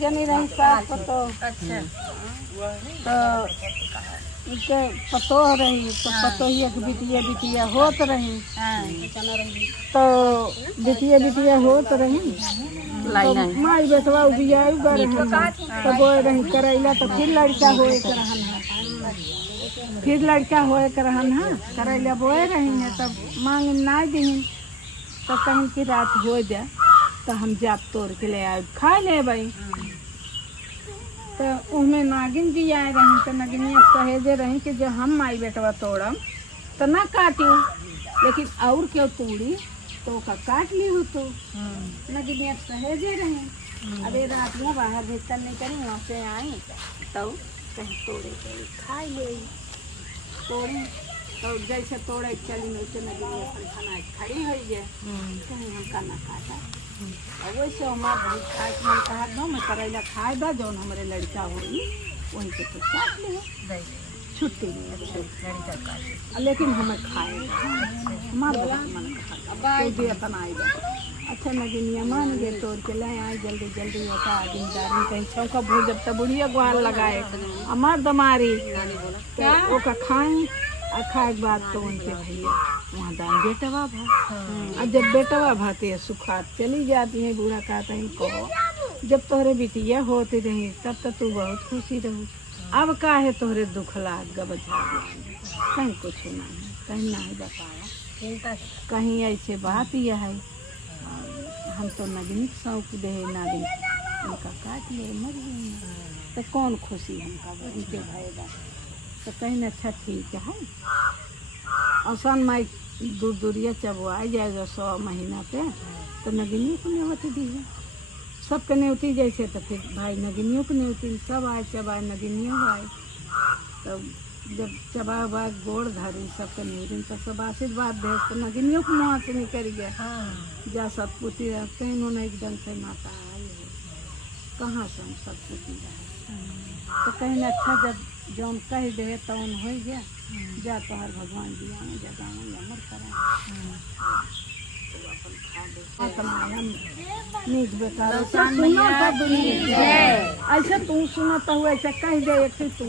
जनी रही सास पतो। अच्छा। तो उनके पतो रही तो पतो ही एक बिटिया बिटिया होत रही। तो बिटिया होत रही तो माई बेटवा उबिया उगर तो बोए रही करैला तो फिर लड़का होए के रहन है। फिर लड़का होए के रहन है करैला बोए रही है तब मांग ना दी तो कहीं की रात हो जाए तो हम जाप तोड़ के ले आए खा ले भाई। तो उसमें नागिन जी आए रही तो नगिनिया सहेजे रही कि जो हम माई बेटवा तोड़म तो ना काटी लेकिन और क्यों तोड़ी तो का काट ली हो तो नगिनिया सहेजे रही। अरे रात में बाहर भीतर नहीं करी वहाँ से आई तो कहीं तोड़े गई खा ले तोड़ी तो जैसे तोड़े चली वैसे नगिनिया खाना खड़ी हो गए कहीं हमका ना काटा। और वैसे हमारा बहुत खाए मन कहा दो मैं करैला खाए दा जौन हमारे लड़का होई वहीं से तो काट ले छुट्टी नहीं लेकिन हमें खाए हमारा बहुत मन खाए भी अपन आई बा। अच्छा नगिनिया मान गए तोड़ के ले आए जल्दी जल्दी होता आदमी दारू कहीं चौका भूल जब तक बुढ़िया गुहार लगाए हमार दमारी तो ओका खाए और खाए के बाद तो उनके भैया वहाँ दान बेटवा भा और जब बेटवा भाते सुखात चली जाती है बूढ़ा कहता है कहो जब तोहरे बिटिया होती रही तब तो तू बहुत खुशी रहू अब का है तोहरे दुख लाग गबझा कहीं कुछ नहीं कहीं ना ही बताया कहीं ऐसे बात यह है हम तो नगनी शौक दे नागिन उनका काट ले मर गई तो कौन खुशी हमका उनके भाई तो कहीं अच्छा ठीक है औसन माई दूर दूरिया जब आ जाएगा 100 महीना पे तो नगिनियों को न्योती दी है सबके न्योती जैसे तो फिर भाई नगिनियों को न्योती सब आए चबाए नगिनियों आए तो जब चबा उबा गोड़ धरी सबके न्योती तो सब आशीर्वाद दे तो नगिनियों को मुँह से निकल गया जा सब पुती रखते इन्होंने एकदम से माता आई है कहाँ से हम सब पुती रहे तो कहीं अच्छा जब जौन कह दे तो हो गया जा तो हर भगवान दिया जगाना अमर करें ऐसा तू सुना तो ऐसा कह दे एक तू